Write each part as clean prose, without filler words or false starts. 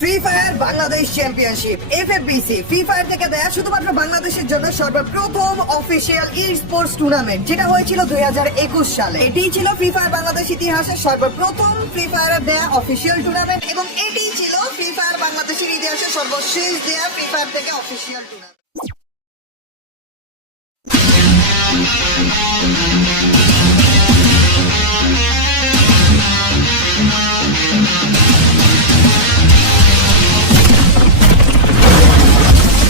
Free fire Bangladesh championship FFBC free fire থেকে দেয়া শুধুমাত্র বাংলাদেশের জন্য সর্বপ্রথম অফিসিয়াল ই স্পোর্টস টুর্নামেন্ট, যেটা হয়েছিল 2021 সালে। এটি ছিল ফ্রি ফায়ার বাংলাদেশ ইতিহাসের সর্বপ্রথম ফ্রি ফায়ারের দেয়া অফিসিয়াল টুর্নামেন্ট এবং এটি ছিল ফ্রি ফায়ার বাংলাদেশের ইতিহাসে সর্বশেষ দেয়া ফ্রি ফায়ার থেকে অফিসিয়াল টুর্নামেন্ট।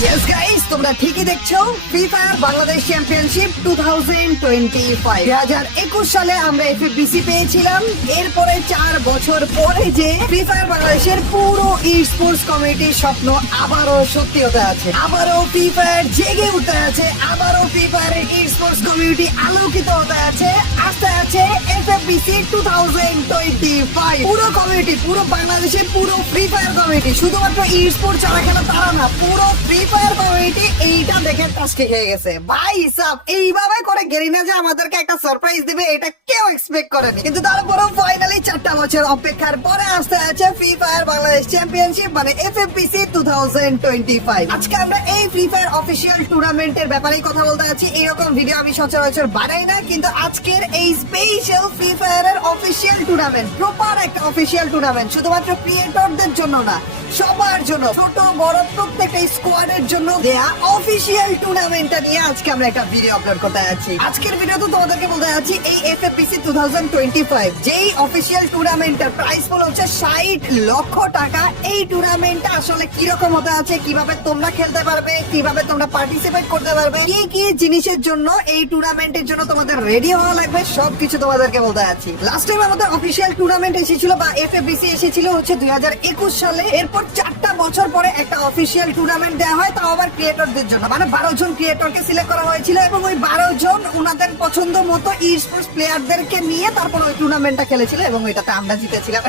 Yes guys, তোমরা ঠিকই দেখছো, ফ্রি ফায়ার বাংলাদেশ চ্যাম্পিয়নশিপ 2025 2021 সালে আমরা এফএফবিসি পেয়েছিলাম। এরপরে 4 বছর পরে যে ফ্রি ফায়ার বাংলাদেশের পুরো ই স্পোর্টস কমিউনিটির স্বপ্ন আবারও সত্যি হতে আছে, আবারও ফ্রি ফায়ার জেগে উঠতে আছে, আবারও ফ্রি ফায়ারের ই স্পোর্টস কমিউনিটি আলোকিত হতে আছে। আসতে আছে এফএফবিসি 2025। পুরো কমিউনিটি, পুরো বাংলাদেশের পুরো ফ্রি ফায়ার কমিউনিটি, শুধুমাত্র ই স্পোর্টস যারা খেলে তারা না, পুরো ফ্রি ফায়ার কমিউনিটি এইটা দেখে টাস্কে খেয়ে গেছে। ভাই সাব এইভাবে করে গেরিনা যে আমাদেরকে একটা সারপ্রাইজ দিবে এটা কেউ এক্সপেক্ট করেনি, কিন্তু তারপরেও ফাইনালি 4টা বছর অপেক্ষার পরে আসতে আছে ফ্রি ফায়ার বাংলাদেশ চ্যাম্পিয়নশিপ মানে এফএফবিসি 2025। আজকে আমরা এই ফ্রি ফায়ার অফিসিয়াল টুর্নামেন্টের ব্যাপারেই কথা বলতে আছি। এরকম ভিডিও আমি সচরাচর বানাই না, কিন্তু আজকের এই স্পেশাল ফ্রি ফায়ারের অফিসিয়াল টুর্নামেন্ট, প্রপার একটা অফিসিয়াল টুর্নামেন্ট, শুধুমাত্র ক্রিয়েটরদের জন্য না, সবার জন্য, ছোট বড় প্রত্যেকটা স্কোয়াডের জন্য দেয়া অফিসিয়াল টুর্নামেন্টটা নিয়ে আজকে আমরা একটা ভিডিও আপলোড করতে যাচ্ছি। আজকের ভিডিওতে তোমাদেরকে বলতে যাচ্ছি এই এফএফবিসি 2025 যেই অফিসিয়াল টুর্নামেন্টের প্রাইস পুল হচ্ছে 60 লক্ষ টাকা। এই টুর্নামেন্টটা আসলে কি রকম হতে আছে, কিভাবে তোমরা খেলতে পারবে, কিভাবে তোমরা পার্টিসিপেট করতে পারবে, কি কি জিনিসের জন্য এই টুর্নামেন্টের জন্য তোমাদের রেডি হওয়া লাগবে, সবকিছু তোমাদেরকে বলতে যাচ্ছি। লাস্ট টাইম আমাদের অফিসিয়াল টুর্নামেন্ট এসেছিল বা এফএফবিসি এসেছিল হচ্ছে 2021 সালে। এরপর 4টা বছর পরে একটা অফিসিয়াল টুর্নামেন্ট দেওয়া হয়, তাও আবার ক্রিয়েটরদের জন্য, মানে 12 জন ক্রিয়েটরকে সিলেক্ট করা হয়েছিল এবং ওই 12 জন ওনাদের পছন্দ মতো ই স্পোর্টস প্লেয়ারদেরকে নিয়ে তারপর ওই টুর্নামেন্টটা খেলেছিল এবং ওইটাতে আমরা জিতেছিলাম।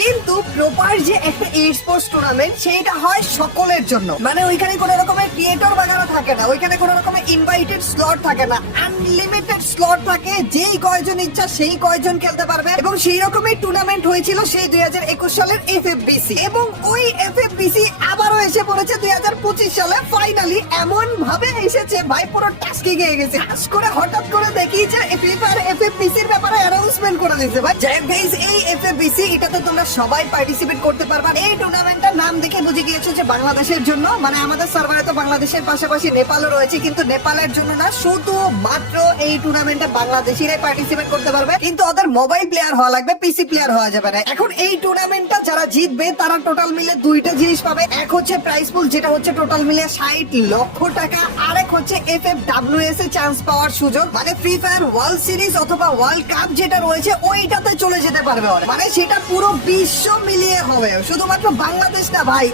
কিন্তু প্রপার যে একটা ই স্পোর্টস টুর্নামেন্ট সেইটা হয় সকলের জন্য, মানে ওইখানে কোনো রকমের ক্রিয়েটর বাগানো থাকে না, ওইখানে কোনো রকমের ইনভাইটেড স্লট থাকে না, আনলিমিটেড স্লট থাকে, যেই কয়জন ইচ্ছা সেই কয়জন খেলতে পারবে। এবং সেই রকমের টুর্নামেন্ট হয়েছিল সেই 2021 সালের এফএফবিসি, এবং ওই এফএফবিসি আবারও এসে পড়েছে 2025 সালে। ফাইনালি এমন ভাবে এসেছে ভাই পুরো টাস্কে গিয়ে গেছে। করে হঠাৎ করে দেখি যে ফ্রি ফায়ার এফএফবিসি এর ব্যাপারে অ্যানাউন্সমেন্ট করে দিয়েছে ভাই। যাই হোক গাইস, এই এফএফবিসি এটাতে তোমরা সবাই পার্টিসিপেট করতে পারবা। এই টুর্নামেন্টটার নাম দেখে বুঝে গিয়েছো যে বাংলাদেশের জন্য, মানে আমাদের সার্ভারে তো বাংলাদেশের পাশাপাশি নেপালও রয়েছে, কিন্তু নেপালের জন্য না, শুধু মাত্র এই টুর্নামেন্টে বাংলাদেশিরাই পার্টিসিপেট করতে পারবে, কিন্তু ওদের মোবাইল প্লেয়ার হওয়া লাগবে, পিসি প্লেয়ার হওয়া যাবে না। এখন এই টুর্নামেন্টটা যারা জিতবে তারা টোটাল মিলে দুইটা জিনিস পাবে। এক হচ্ছে প্রাইস পুল, যেটা হচ্ছে টোটাল মিলে 60 লক্ষ টাকা, আর এক হচ্ছে এফএফডব্লিউএস এ চান্স পাওয়ার সুযোগ, মানে ফ্রি ফায়ার ওয়ার্ল্ড সিরিজ অথবা ওয়ার্ল্ড কাপ যেটা রয়েছে ওইটাতে চলে যেতে পারবে ওরা, মানে সেটা পুরো বিশ্ব মিলিয়ে হবে, শুধুমাত্র বাংলাদেশ না ভাই,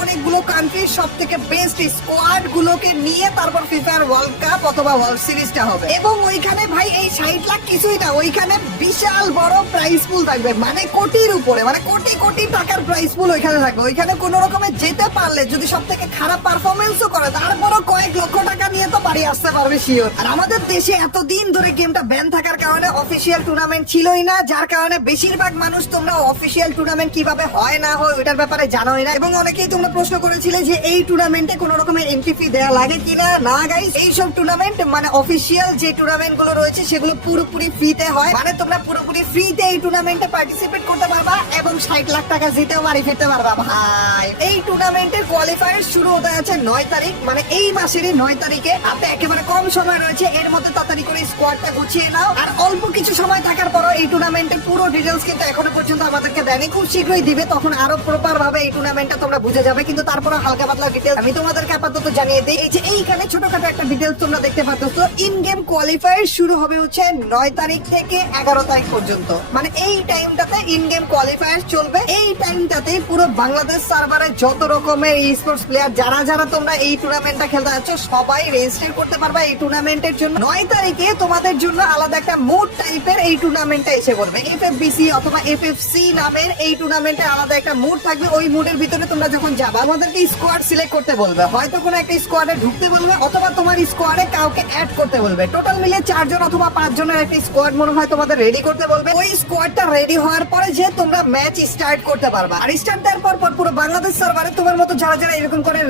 অনেকগুলো কান্ট্রির সব থেকে বেস্ট স্কোয়াড গুলোকে নিয়ে তারপর ফ্রি ফায়ার ওয়ার্ল্ড কাপ অথবা ওয়ার্ল্ড সিরিজটা হবে। এবং ওইখানে ভাই এই 60 লাখ কিছুই না, ওইখানে বিশাল বড় প্রাইস পুল থাকবে, মানে কোটির উপরে, মানে কোটি কোটি টাকার প্রাইস পুল ওইখানে থাকবে। ওইখানে কোন রকমের যেতে পারলে, যদি সব থেকে খারাপ পারফরমেন্সও করে, তারপরও কয়েক লক্ষ টাকা নিয়ে তো বাড়ি আসতে পারবে শিওর। আর আমাদের দেশে এতদিন ধরে গেমটা ব্যান থাকার কারণে অফিসিয়াল টুর্নামেন্ট ছিলই না, যার কারণে বেশিরভাগ মানুষ তোমরা অফিসিয়াল টুর্নামেন্ট কিভাবে হয় না হয় ওইটার ব্যাপারে জানোই না। এবং অনেকেই তোমরা প্রশ্ন করেছিলে যে এই টুর্নামেন্টে কোন রকমের এন্ট্রি ফি দেওয়া লাগে কিনা। না গাইস, এইসব টুর্নামেন্ট মানে অফিসিয়াল যে টুর্নামেন্ট গুলো রয়েছে সেগুলো পুরোপুরি ফ্রিতে হয়, মানে তোমরা পুরোপুরি ফ্রিতে এই টুর্নামেন্টে পার্টিসিপেট করতে পারবা এবং 60 লাখ টাকা জিতেও বাড়ি ফিরতে পারবা ভাই। এই টুর্নামেন্টের কোয়ালিফায়ার শুরু হতে যাচ্ছে 9 তারিখ, মানে এই মাসেরই 9 তারিখে। আপনি একেবারে কম সময় রয়েছে, এর মধ্যে তাড়াতাড়ি করে স্কোয়াডটা গুছিয়ে নাও। আর অল্প কিছু সময় থাকার পরও এই টুর্নামেন্টের পুরো ডিটেলস কিন্তু এখনো পর্যন্ত আমাদেরকে দেয়নি, খুব শীঘ্রই দিবে, তখন আরো প্রপার ভাবে এই টুর্নামেন্টটা তোমরা বুঝে যাবে। কিন্তু তারপরে হালকা পাতলা ডিটেলস আমি তোমাদেরকে আপাতত জানিয়ে দিই। এই যে এইখানে ছোটখাটো একটা ডিটেলস তোমরা দেখতে পাচ্ছ, ইন গেম কোয়ালিফায়ার শুরু হবে হচ্ছে 9 তারিখ থেকে 11 তারিখ পর্যন্ত, মানে এই টাইমটাতে ইন গেম কোয়ালিফায়ার চলবে। এই টাইমটাতে পুরো বাংলাদেশ সার্ভারে যত রকমের ই স্পোর্টস প্লেয়ার যারা যারা যারা তোমরা এই টুর্নামেন্টটা খেলতে যাচ্ছ সবাই রেজিস্টার করতে পারবা এই টুর্নামেন্টের জন্য। 9 তারিখে তোমাদের জন্য আলাদা একটা মুড টাইপের এই টুর্নামেন্টটা এসে পড়বে। এফএফবিসি অথবা এফএফসি নামের এই টুর্নামেন্টে আলাদা একটা মুড থাকবে। ওই মুডের ভিতরে তোমরা যখন যাবা আমাদেরকে স্কোয়াড সিলেক্ট করতে বলবে, হয়তো কোনো একটা স্কোয়াডে ঢুকতে বলবে অথবা তোমার স্কোয়াডে কাউকে অ্যাড করতে বলবে। টোটাল মিলে 4 জন অথবা 5 জনের একটা স্কোয়াড মনে হয় তোমাদের রেডি করতে বলবে। ওই স্কোয়াডটা রেডি হওয়ার পরে যে তোমরা ম্যাচ স্টার্ট করতে পারবা। আর স্টার্ট দেওয়ার পর পুরো বাংলাদেশ সার্ভারে তোমার মতো যারা যারা এরকম করে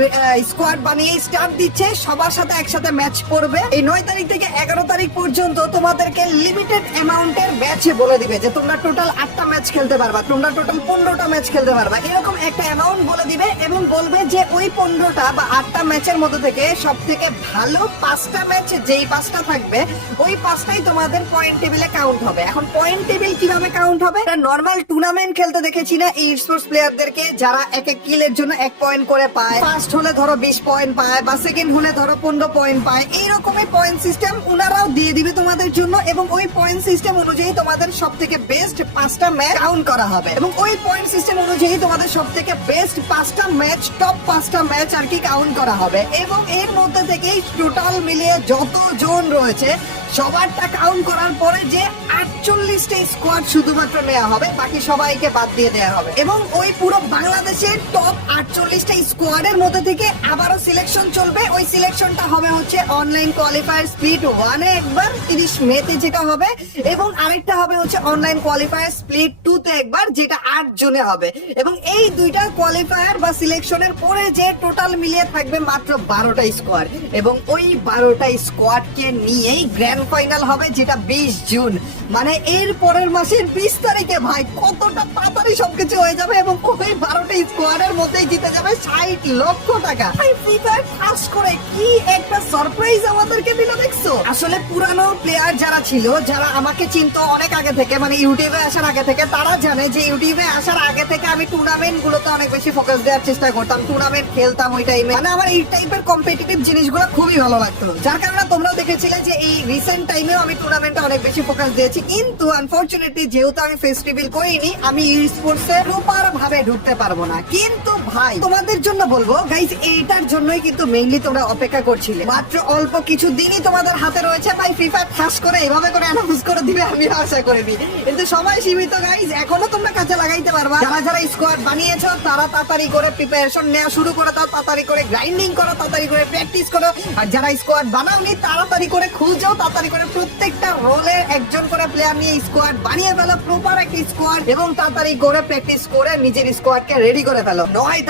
স্কোয়াড বানিয়ে স্টার্ট দিচ্ছে সবার সাথে একসাথে ম্যাচ পড়বে। এই 9 তারিখ থেকে 11 তারিখ পর্যন্ত তোমাদেরকে লিমিটেড অ্যামাউন্টের ম্যাচ বলে দিবে যে তোমরা টোটাল 8টা ম্যাচ খেলতে পারবা, তোমরা টোটাল 15টা ম্যাচ খেলতে পারবা, এরকম একটা অ্যামাউন্ট বলে দিবে এবং বলবে যে ওই 15টা বা 8টা ম্যাচের মধ্যে থেকে সব থেকে ভালো 5টা ম্যাচ যেই 5টা থাকবে ওই 5টাই তোমাদের পয়েন্ট টেবিলে কাউন্ট হবে। এখন পয়েন্ট টেবিল কিভাবে কাউন্ট হবে? নরমাল টুর্নামেন্ট খেলতে দেখেছি না এই স্পোর্টস প্লেয়ারদেরকে, যারা এক এক কিলের জন্য 1 পয়েন্ট করে পায়, ফার্স্ট হলে ধরো 20 পয়েন্ট পায় বা সেকেন্ড হলে ধরো 15 পয়েন্ট পায়, এইরকমই পয়েন্ট সিস্টেম উনারাও দিয়ে দিবে তোমাদের জন্য এবং ওই পয়েন্ট সিস্টেম অনুযায়ী তোমাদের সব থেকে বেস্ট 5টা ম্যাচ কাউন্ট করা হবে এবং ওই পয়েন্ট সিস্টেম অনুযায়ী তোমাদের সব থেকে বেস্ট 5টা ম্যাচ, টপ 5টা ম্যাচ আর কি কাউন্ট করা হবে এবং এর মধ্যে থেকেই টোটাল মিলিয়ে যত জন রয়েছে সবারটা কাউন্ট করার পরে যে 48টা স্কোয়াড শুধুমাত্র নেওয়া হবে, বাকি সবাইকে বাদ দিয়ে দেওয়া হবে এবং ওই পুরো বাংলাদেশের টপ 48টা স্কোয়াডের মধ্যে থেকে আবারও সিলেকশন চলবে। ওই সিলেকশনটা হবে হচ্ছে অনলাইন কোয়ালিফায়ার স্প্লিট 1 এ একবার 30 মেতে যেটা হবে এবং আরেকটা হবে হচ্ছে অনলাইন কোয়ালিফায়ার স্প্লিট 2 তে একবার যেটা 8 জুনে হবে এবং এই দুইটা কোয়ালিফায়ার বা সিলেকশনের পরে যে টোটাল মিলিয়ে থাকবে মাত্র 12টা স্কোয়াড এবং ওই 12টা স্কোয়াডকে নিয়েই গ্র্যান্ড ফাইনাল হবে যেটা 20 জুন, মানে এর পরের মাসের 20 তারিখে। ভাই কতটা তাড়াতাড়ি সবকিছু হয়ে যাবে এবং ওই 12টা স্কোয়াডের মধ্যেই জিতে যাবে 60 লক্ষ টাকা। ফ্রি ফায়ার খাস করে কি একটা সারপ্রাইজ আমাদেরকে দিল দেখছো। আসলে পুরানো প্লেয়ার যারা ছিল, যারা আমাকে চিনতো অনেক আগে থেকে, মানে ইউটিউবে আসার আগে থেকে, তারা জানে যে ইউটিউবে আসার আগে থেকে আমি টুর্নামেন্ট গুলোতে অনেক বেশি ফোকাস দেওয়ার চেষ্টা করতাম, টুর্নামেন্ট খেলতাম ওই টাইমে, মানে আমার এই টাইপের কম্পিটিটিভ জিনিসগুলো খুবই ভালো লাগতো। যার কারণে তোমরা দেখেছিলে যে এই রিসেন্ট টাইমেও আমি টুর্নামেন্টে অনেক বেশি ফোকাস দিয়েছি। কিন্তু আনফরচুনেটলি যেহেতু আমি ফেস রিভিল করিনি, আমি স্পোর্টস এ প্রপার ভাবে ঢুকতে পারবো না। কিন্তু ভাই তোমাদের জন্য বলবো গাইস, এইটার জন্যই কিন্তু মেইনলি তোমরা অপেক্ষা করছিলে। মাত্র অল্প কিছু দিনই তোমাদের হাতে রয়েছে ভাই। ফ্রি ফায়ার খাস করে এভাবে করে অ্যানাউন্স করে দিবে আমি আশা করিনি, কিন্তু সময় সীমিত গাইস, এখনো তোমরা কাজে লাগাইতে পারবা। যারা যারা স্কোয়াড বানিয়েছো তারা তাড়াতাড়ি করে প্রিপারেশন নেওয়া শুরু করে দাও, তাড়াতাড়ি করে গ্রাইন্ডিং করো, তাড়াতাড়ি করে প্র্যাকটিস করো। আর যারা স্কোয়াড বানাওনি তাড়াতাড়ি করে খুঁজো, তাড়াতাড়ি করে প্রত্যেকটা রোলে একজন করে প্লেয়ার নিয়ে স্কোয়াড বানিয়ে ফেলো, প্রপার একটা স্কোয়াড, এবং তাড়াতাড়ি করে প্র্যাকটিস করে নিজের স্কোয়াডকে রেডি করে ফেলো। 9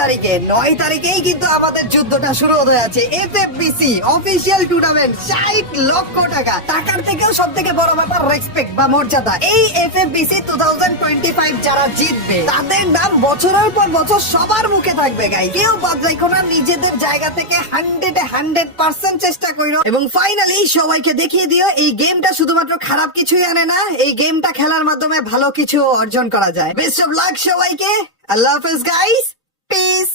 তারিখেই কিন্তু আমাদের যুদ্ধটা শুরু হতে যাচ্ছে। এফএফবিসি অফিসিয়াল টুর্নামেন্ট, 60 লক্ষ টাকা। টাকার থেকেও সব থেকে বড় ব্যাপার রেসপেক্ট বা মর্যাদা। এই এফএফবিসি 2025 যারা জিতবে তাদের নাম বছরের পর বছর সবার মুখে থাকবে গাই। কেউ বাদ রাখো না, নিজেদের জায়গা থেকে 100% চেষ্টা করো এবং ফাইনালি সবাইকে দেখিয়ে দিও এই গেমটা শুধুমাত্র খারাপ কিছুই আনে না, এই গেমটা খেলার মাধ্যমে ভালো কিছু অর্জন করা যায়। বেস্ট অফ লাক সবাইকে। আল্লাহ হাফেজ গাইস, পিস।